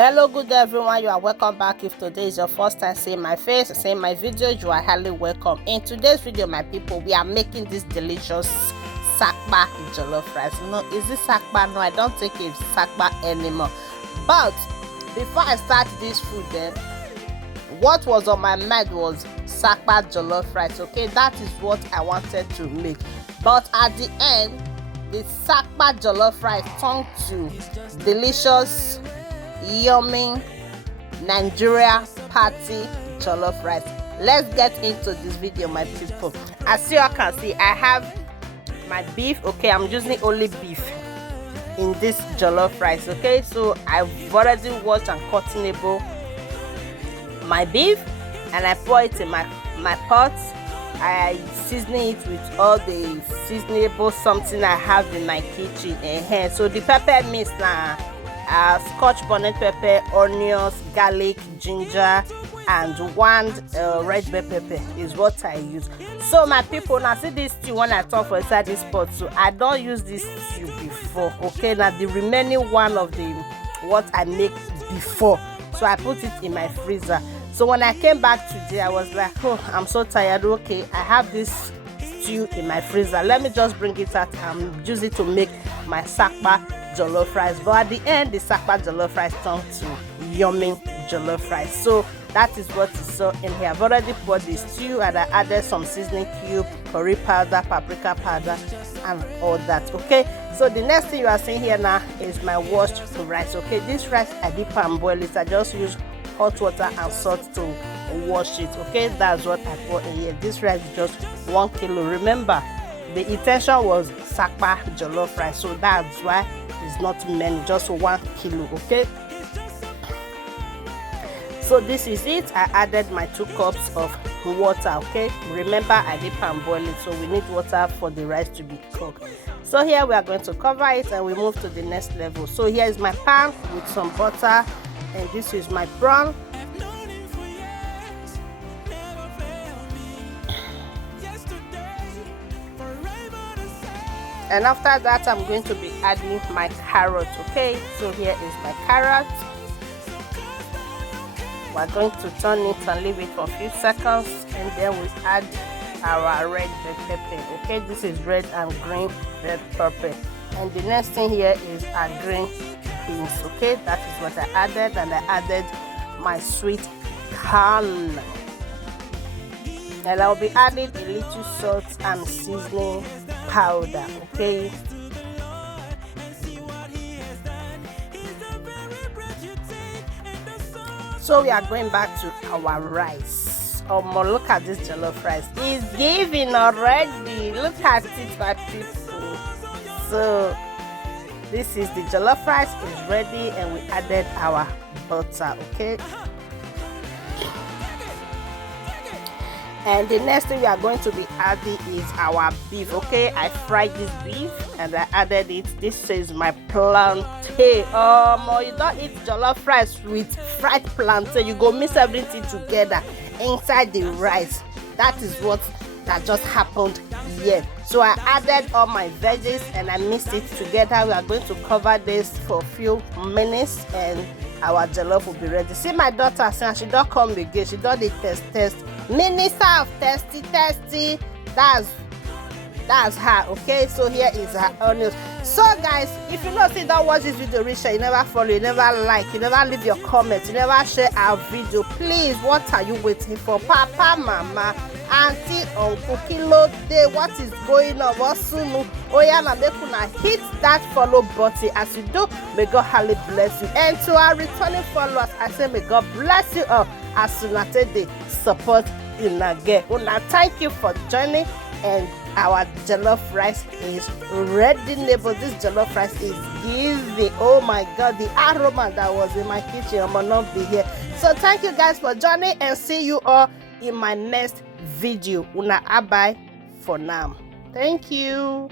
Hello, good day everyone. You are welcome back. If today is your first time seeing my face, seeing my video, you are highly welcome. In today's video, my people, we are making this delicious sakpa jollof rice. No, is this sakpa? No, I don't think it's sakpa anymore. But before I start this food, then what was on my mind was sakpa jollof rice. Okay, that is what I wanted to make. But at the end, the sakpa jollof rice turned to delicious, yummy Nigeria party jollof rice. Let's get into this video, my people. As you all can see, I have my beef. Okay, I'm using only beef in this jollof rice. Okay, so I've already washed and cutting my beef, and I pour it in my pot. I season it with all the seasonable something I have in my kitchen. So the pepper mix now, scotch bonnet pepper, onions, garlic, ginger, and one red bell pepper is what I use. So my people, now see this stew when I talk for inside this pot, so I don't use this stew before. Okay, now the remaining one of the what I make before, so I put it in my freezer. So when I came back today, I was like, oh, I'm so tired. Okay, I have this stew in my freezer, let me just bring it out and use it to make my sakpa jollof rice. But at the end, the sakpa jollof rice turned to yummy jollof rice. So that is what you saw in here. I've already poured the stew and I added some seasoning cube, curry powder, paprika powder, and all that. Okay, so the next thing you are seeing here now is my washed rice. Okay, this rice I dip and boil it. I just use hot water and salt to wash it. Okay, that's what I pour in here. This rice is just 1 kilo. Remember, the intention was sakpa jollof rice, so that's why it's not many, just 1 kilo. Okay, so this is it. I added my 2 cups of water. Okay, remember I dip and boil it, so we need water for the rice to be cooked. So here we are going to cover it and we move to the next level. So here is my pan with some butter, and this is my prawn. And after that, I'm going to be adding my carrot. Okay, so here is my carrot. We're going to turn it and leave it for a few seconds, and then we add our red bell pepper. Okay, this is red and green bell pepper. And the next thing here is our green beans. Okay, that is what I added, and I added my sweet corn. And I'll be adding a little salt and seasoning powder. Okay, so we are going back to our rice. Look at this jollof rice, it's giving already. Look at it, my people. So this is the jollof rice is ready, and we added our butter. Okay, and the next thing we are going to be adding is our beef. Okay, I fried this beef and I added it. This is my plantain. You don't eat jollof rice with fried plantain, you go mix everything together inside the rice. That is what that just happened here. So I added all my veggies and I mixed it together. We are going to cover this for a few minutes and our jollof will be ready. See my daughter saying she don't come again, she don't the test. Minister of testy, that's her. Okay, so here is her onions. So guys, if you know, don't watch this video, reach you never follow, you never like, you never leave your comments, you never share our video, please, what are you waiting for? Papa, mama, auntie, uncle, kilo day, what is going on? What's soon? Oh yeah, now make una hit that follow button. As you do, may God highly bless you. And to our returning followers, I say may God bless you all as soon as they support in again. Una, thank you for joining, and our jollof rice is ready. Neighbor, this jollof rice is giving. Oh my God, the aroma that was in my kitchen will not be here. So thank you guys for joining, and see you all in my next video. Una, bye for now. Thank you.